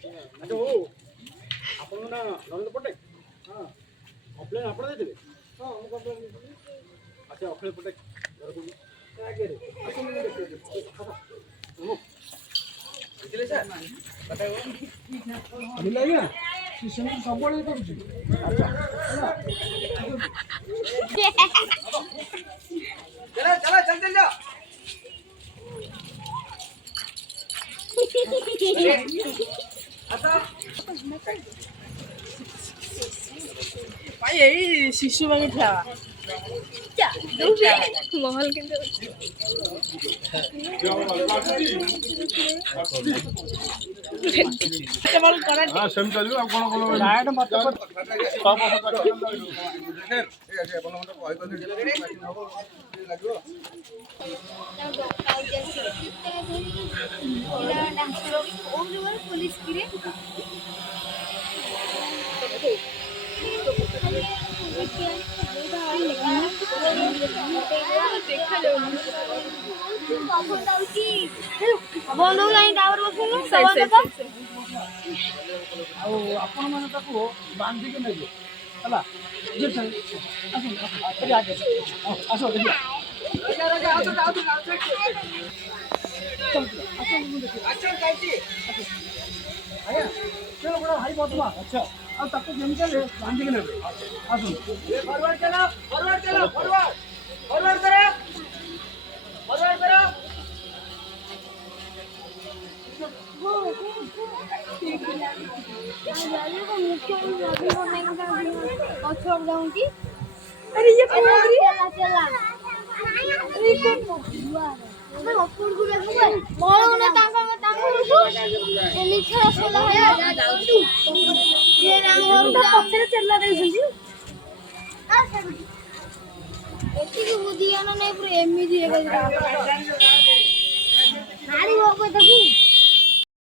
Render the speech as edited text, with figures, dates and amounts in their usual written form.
अच्छा हो आपण ना नंद पटेल हां ऑफलाईन आपण देते हां मग ऑफलाईन अच्छा ऑफलाईन पटेल बरं तुम्ही काय केले असं मी देते हो इतले सर बताओ मिला गया शिक्षण संभाळून करूची चला चला चल चल जाओ भाई यही शिशु में था महल के हाँ सेम चलियो आप कोन कोन डायरेक्ट मत सब पुलिस की ବନ୍ଦ ନାହିଁ ଟାୱାର ବସେଇଲୁ ଆଉ ଆପଣ ମାନେ ତାକୁ ବାନ୍ଧିକି ନେବେ ହେଲା ଆସ ଦେଖିବା ଆଜ୍ଞା ସେ ଲୋକଟା ଭାଇ ବଦମା ଆଚ୍ଛା ଆଉ ତାକୁ ଯେମିତି ହେଲେ ବାନ୍ଧିକି ନେବେ ଆସନ୍ତୁ ଫରୱାର୍ଡ ଚାଲ ଫରୱାର୍ଡ ଚାଲ ଫରୱାର୍ଡ ଫରୱାର୍ଡ କର ଫରୱାର୍ଡ କର अरे ये चला चला अरे मोर तांका मिठा रसगोल्ला है ये नाम पछरे चला देछी एती बुद्धि आना नहीं पूरा एमजी है हारी हो को देखू